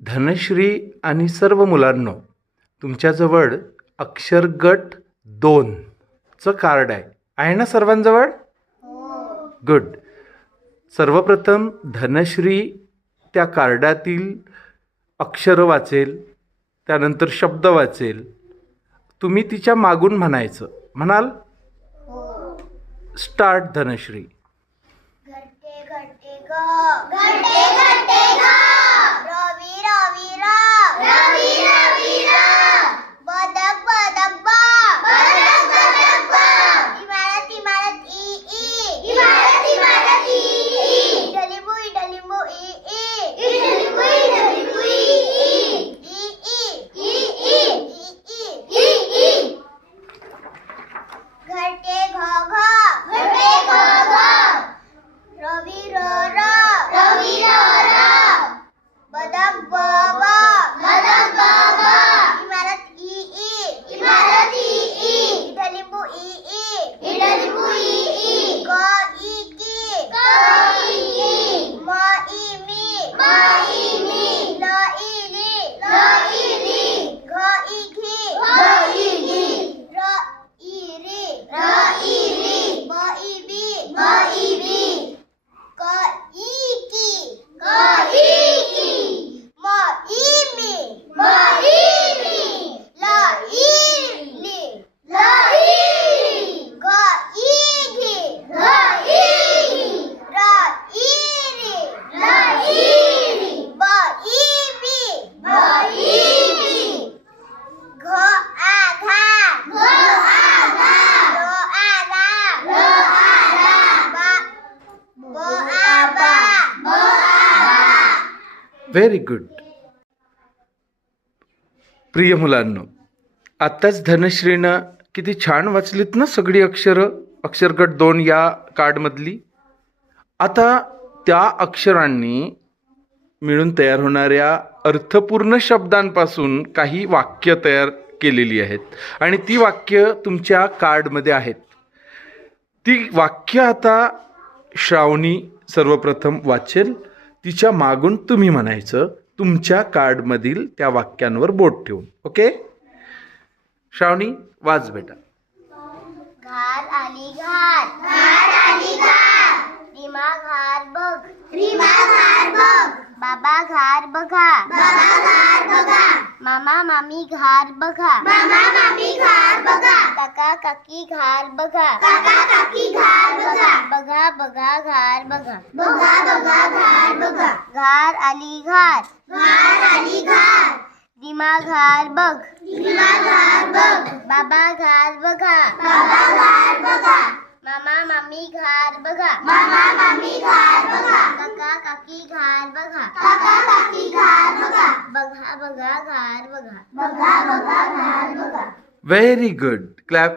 धनश्री आणि सर्व मुलांनो, तुमच्याजवळ अक्षर गट 2चं कार्ड आहे ना सर्वांजवळ? गुड. सर्वप्रथम धनश्री त्या कार्डातील अक्षर वाचेल, त्यानंतर शब्द वाचेल. तुम्ही तिच्या मागून म्हणायचं. म्हणाल? स्टार्ट धनश्री. घरटे घरटे ग घरटे घरटे ग रवी रवी र रवी रवी र बदक बदक ब बदक बदक ब इमारत इमारत ई इमारत ई इडलिंबू इडलिंबू ई इडलिंबू इडलिंबू ई घरटे घ घ घरटे घ घ रवी र र रवी र र बदक ब ब बदक ब ब इमारत ई इमारत ई इडलिंबू ई इडलिंबू ई क ई की म ई मी ल ई ली घ ई घी र ई री ब ई बी क ई की म ई मी ल ई ली घ ई घी र ई री ब ई बी घ आ घा रो आ रा ब आ बा व्हेरी गुड. प्रिय मुलांनो, आत्ताच धनश्रीनं किती छान वाचलीत ना सगळी अक्षर गट 2 या कार्डमधली. आता त्या अक्षरांनी मिळून तयार होणाऱ्या अर्थपूर्ण शब्दांपासून काही वाक्य तयार केलेली आहेत आणि ती वाक्य तुमच्या कार्डमध्ये आहेत. ती वाक्य आता श्रावणी सर्वप्रथम वाचेल. तिच्या मागून तुम्ही म्हणायचं तुमच्या कार्डमधील त्या वाक्यांवर बोट ठेवून. ओके? श्रावणी, वाच बेटा. घार आली घार रीमा घार बघ बाबा घार बघा मामा मामी घार बघा काका काकी घार बघा बघा बघा घार बघा घार आली घार रीमा घार बघ बाबा घार बघा मामा मामी घार बघा काका काकी घार बघा बघा बघा घार बघा व्हेरी गुड. क्लॅप.